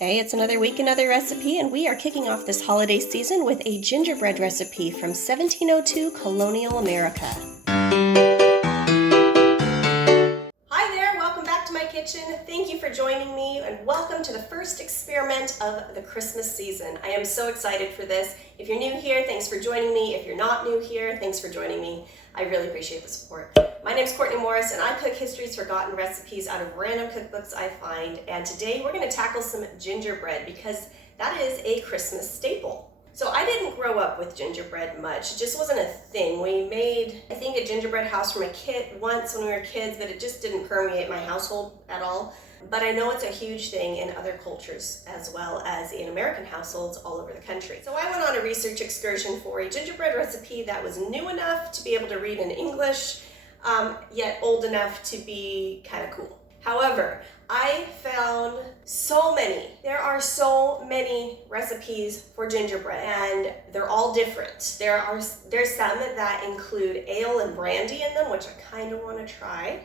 Okay, it's another week, another recipe, and we are kicking off this holiday season with a gingerbread recipe from 1702 Colonial America. Hi there, welcome back to my kitchen. Thank you for joining me, and welcome to the first experiment of the Christmas season. I am so excited for this. If you're new here, thanks for joining me. If you're not new here, thanks for joining me. I really appreciate the support. My name is Courtney Morris, and I cook history's forgotten recipes out of random cookbooks I find. And today we're going to tackle some gingerbread because that is a Christmas staple. So I didn't grow up with gingerbread much. It just wasn't a thing. We made, I think, a gingerbread house from a kit once when we were kids, but it just didn't permeate my household at all. But I know it's a huge thing in other cultures as well as in American households all over the country. So I went on a research excursion for a gingerbread recipe that was new enough to be able to read in English, yet old enough to be kind of cool. However, I found there are so many recipes for gingerbread, and they're all different. There's some that include ale and brandy in them, which I kind of want to try.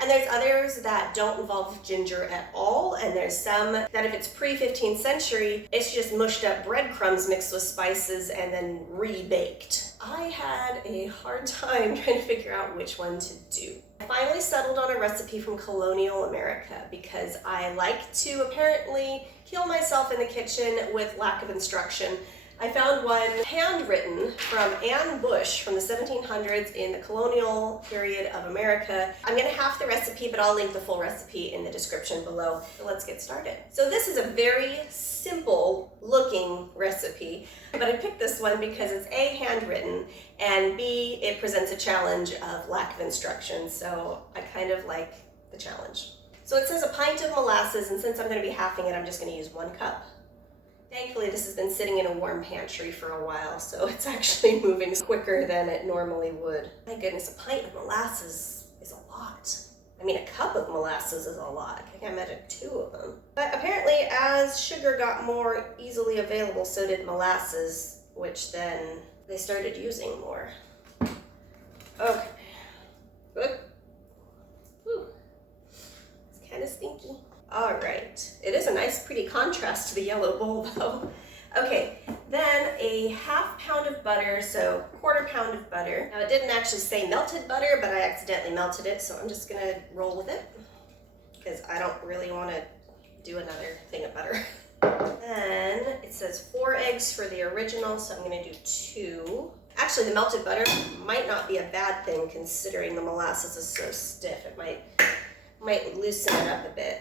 And there's others that don't involve ginger at all, and there's some that if it's pre-15th century, it's just mushed up breadcrumbs mixed with spices and then re-baked. I had a hard time trying to figure out which one to do. I finally settled on a recipe from Colonial America because I like to apparently kill myself in the kitchen with lack of instruction. I found one handwritten from Anne Bush from the 1700s in the colonial period of America. I'm going to half the recipe, but I'll link the full recipe in the description below. So let's get started. So this is a very simple looking recipe, but I picked this one because it's A, handwritten, and B, it presents a challenge of lack of instruction. So I kind of like the challenge. So it says a pint of molasses, and since I'm going to be halving it, I'm just going to use 1 cup. Thankfully, this has been sitting in a warm pantry for a while, so it's actually moving quicker than it normally would. My goodness, a pint of molasses is a lot. I mean, a cup of molasses is a lot. I can't imagine 2 of them. But apparently, as sugar got more easily available, so did molasses, which then they started using more. Okay. Good. Whew. It's kind of stinky. All right, it is a nice pretty contrast to the yellow bowl though. Okay, then a 1/2 pound of butter, so 1/4 pound of butter. Now it didn't actually say melted butter, but I accidentally melted it, so I'm just gonna roll with it because I don't really want to do another thing of butter. Then it says 4 eggs for the original, so I'm gonna do 2. Actually, the melted butter might not be a bad thing considering the molasses is so stiff. It might loosen it up a bit.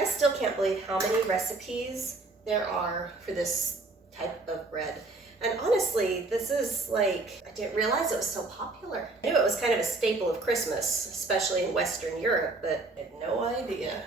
I still can't believe how many recipes there are for this type of bread. And honestly, this is like, I didn't realize it was so popular. I knew it was kind of a staple of Christmas, especially in Western Europe, but I had no idea.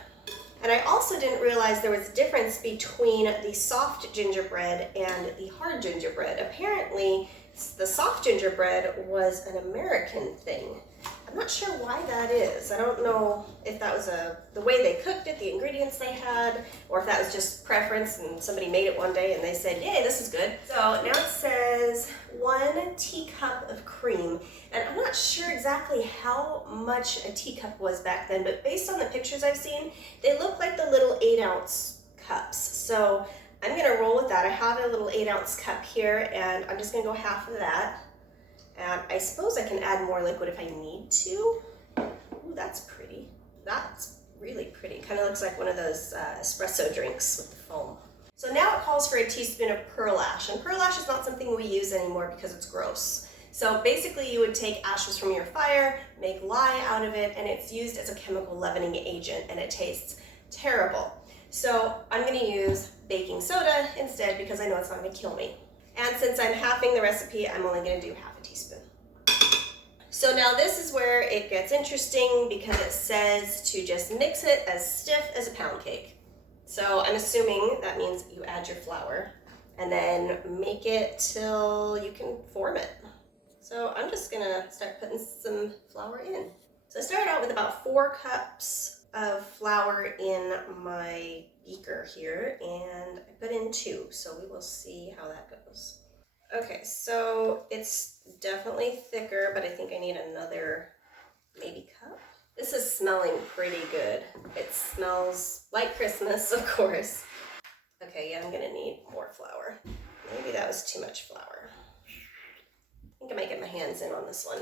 And I also didn't realize there was a difference between the soft gingerbread and the hard gingerbread. Apparently, the soft gingerbread was an American thing. I'm not sure why that is. I don't know if that was the way they cooked it, the ingredients they had, or if that was just preference and somebody made it one day and they said, yay, this is good. So now it says 1 teacup of cream. And I'm not sure exactly how much a teacup was back then, but based on the pictures I've seen, they look like the little 8-ounce cups. So I'm gonna roll with that. I have a little 8-ounce cup here, and I'm just gonna go half of that. And I suppose I can add more liquid if I need to. Ooh, that's pretty. That's really pretty. Kind of looks like one of those espresso drinks with the foam. So now it calls for a teaspoon of pearl ash. And pearl ash is not something we use anymore because it's gross. So basically you would take ashes from your fire, make lye out of it, and it's used as a chemical leavening agent, and it tastes terrible. So I'm going to use baking soda instead because I know it's not going to kill me. And since I'm halving the recipe, I'm only going to do 1/2 teaspoon. So now this is where it gets interesting because it says to just mix it as stiff as a pound cake. So I'm assuming that means you add your flour and then make it till you can form it. So I'm just going to start putting some flour in. So I started out with about 4 cups of flour in my beaker here, and I put in 2, so we will see how that goes. Okay, so it's definitely thicker, but I think I need another maybe cup. This is smelling pretty good. It smells like Christmas, of course. Okay, yeah, I'm gonna need more flour. Maybe that was too much flour. I think I might get my hands in on this one.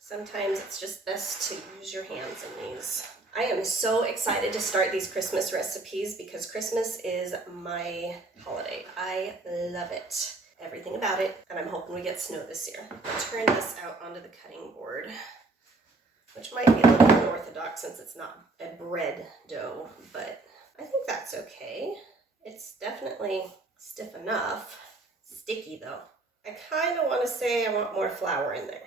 Sometimes it's just best to use your hands in these. I am so excited to start these Christmas recipes because Christmas is my holiday. I love it. Everything about it, and I'm hoping we get snow this year. I'll turn this out onto the cutting board, which might be a little unorthodox since it's not a bread dough, but I think that's okay. It's definitely stiff enough. Sticky though. I kind of want to say I want more flour in there.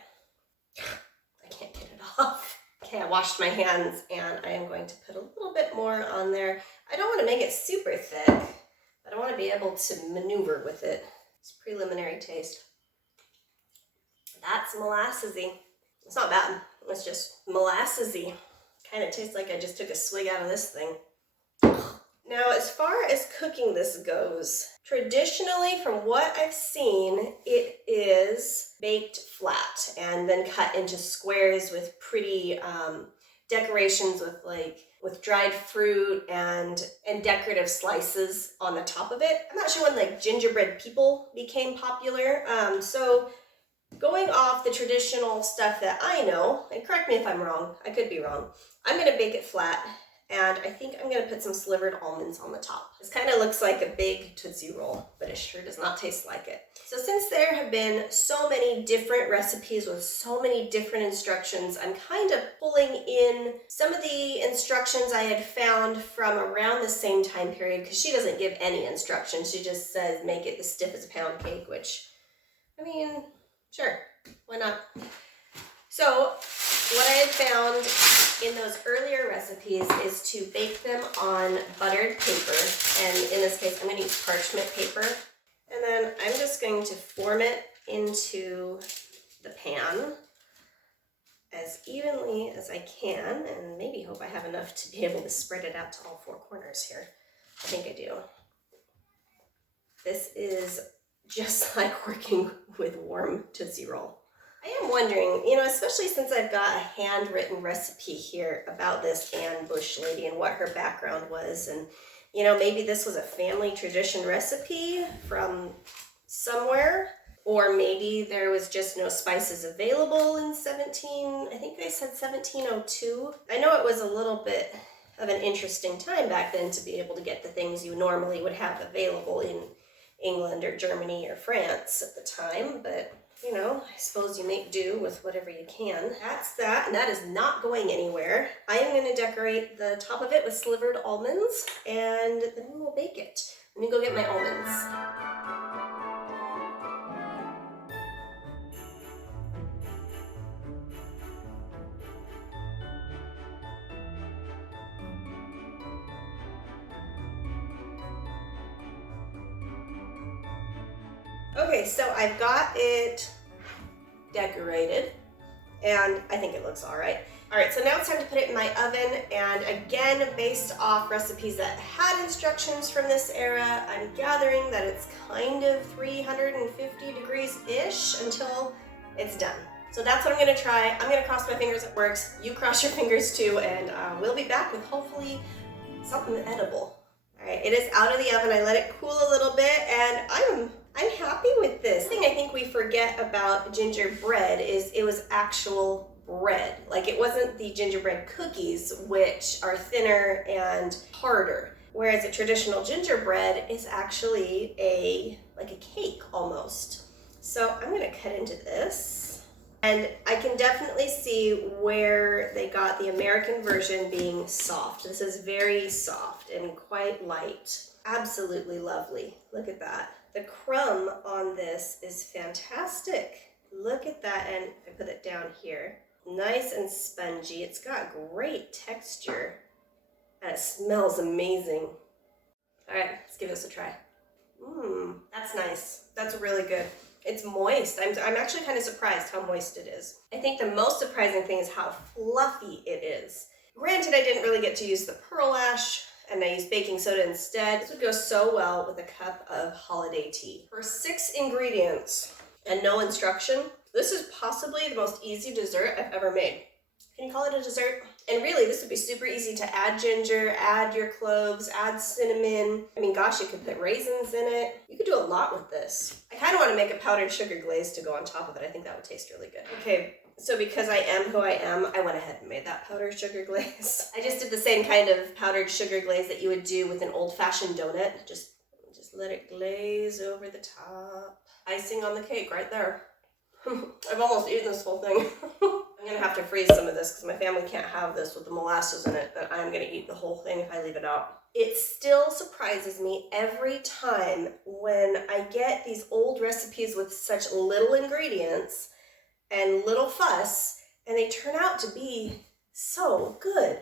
I can't get it off. Okay, I washed my hands and I am going to put a little bit more on there. I don't want to make it super thick, but I want to be able to maneuver with it. It's preliminary taste. That's molassesy. It's not bad. It's just molassesy. Kind of tastes like I just took a swig out of this thing. Now, as far as cooking this goes, traditionally, from what I've seen, it is baked flat and then cut into squares with pretty decorations with dried fruit and decorative slices on the top of it. I'm not sure when like gingerbread people became popular. So going off the traditional stuff that I know, and correct me if I'm wrong, I could be wrong, I'm gonna bake it flat. And I think I'm gonna put some slivered almonds on the top. This kind of looks like a big Tootsie Roll, but it sure does not taste like it. So since there have been so many different recipes with so many different instructions, I'm kind of pulling in some of the instructions I had found from around the same time period, because she doesn't give any instructions. She just says make it as stiff as a pound cake, which, I mean, sure, why not? So what I had found in those earlier recipes is to bake them on buttered paper, and in this case I'm going to use parchment paper, and then I'm just going to form it into the pan as evenly as I can, and maybe hope I have enough to be able to spread it out to all four corners here. I think I do. This is just like working with warm Tootsie Roll. I am wondering, especially since I've got a handwritten recipe here about this Anne Bush lady and what her background was, and maybe this was a family tradition recipe from somewhere, or maybe there was just no spices available in I think they said 1702. I know it was a little bit of an interesting time back then to be able to get the things you normally would have available in England or Germany or France at the time, but I suppose you make do with whatever you can. That's that, and that is not going anywhere. I am going to decorate the top of it with slivered almonds, and then we will bake it. Let me go get my almonds. Okay, so I've got it decorated, and I think it looks all right. All right, so now it's time to put it in my oven, and again, based off recipes that had instructions from this era, I'm gathering that it's kind of 350 degrees-ish until it's done. So that's what I'm gonna try. I'm gonna cross my fingers it works. You cross your fingers too, and we'll be back with hopefully something edible. All right, it is out of the oven. I let it cool a little bit, and I'm happy with this. The thing I think we forget about gingerbread is it was actual bread. Like, it wasn't the gingerbread cookies, which are thinner and harder. Whereas a traditional gingerbread is actually like a cake almost. So I'm gonna cut into this. And I can definitely see where they got the American version being soft. This is very soft and quite light. Absolutely lovely. Look at that. The crumb on this is fantastic. Look at that, and I put it down here. Nice and spongy. It's got great texture, and it smells amazing. All right, let's give this a try. That's nice. That's really good. It's moist. I'm actually kind of surprised how moist it is. I think the most surprising thing is how fluffy it is. Granted, I didn't really get to use the pearl ash, and I used baking soda instead. This would go so well with a cup of holiday tea. For 6 ingredients and no instruction, this is possibly the most easy dessert I've ever made. Can you call it a dessert? And really, this would be super easy to add ginger, add your cloves, add cinnamon. I mean, gosh, you could put raisins in it. You could do a lot with this. I kind of want to make a powdered sugar glaze to go on top of it. I think that would taste really good. Okay, so because I am who I am, I went ahead and made that powdered sugar glaze. I just did the same kind of powdered sugar glaze that you would do with an old-fashioned donut. Just let it glaze over the top. Icing on the cake right there. I've almost eaten this whole thing. I'm gonna have to freeze some of this because my family can't have this with the molasses in it, but I'm gonna eat the whole thing if I leave it out. It still surprises me every time when I get these old recipes with such little ingredients and little fuss, and they turn out to be so good.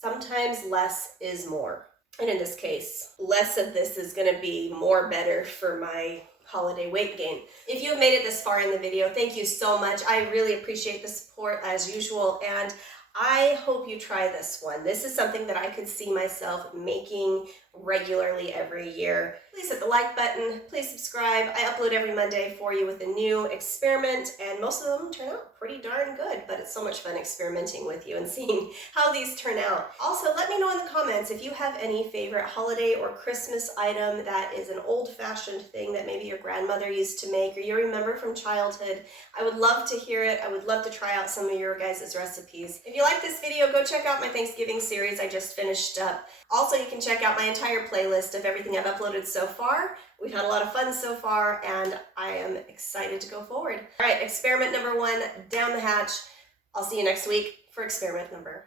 Sometimes less is more. And in this case, less of this is gonna be more better for my holiday weight gain. If you have made it this far in the video, thank you so much. I really appreciate the support as usual, and I hope you try this one. This is something that I could see myself making regularly every year. Please hit the like button, please subscribe. I upload every Monday for you with a new experiment, and most of them turn out pretty darn good, but it's so much fun experimenting with you and seeing how these turn out. Also, let me know in the comments if you have any favorite holiday or Christmas item that is an old-fashioned thing that maybe your grandmother used to make or you remember from childhood. I would love to hear it. I would love to try out some of your guys' recipes. If you like this video, go check out my Thanksgiving series I just finished up. Also, you can check out my entire playlist of everything I've uploaded so far. We've had a lot of fun so far, and I am excited to go forward. All right, experiment number 1 down the hatch. I'll see you next week for experiment number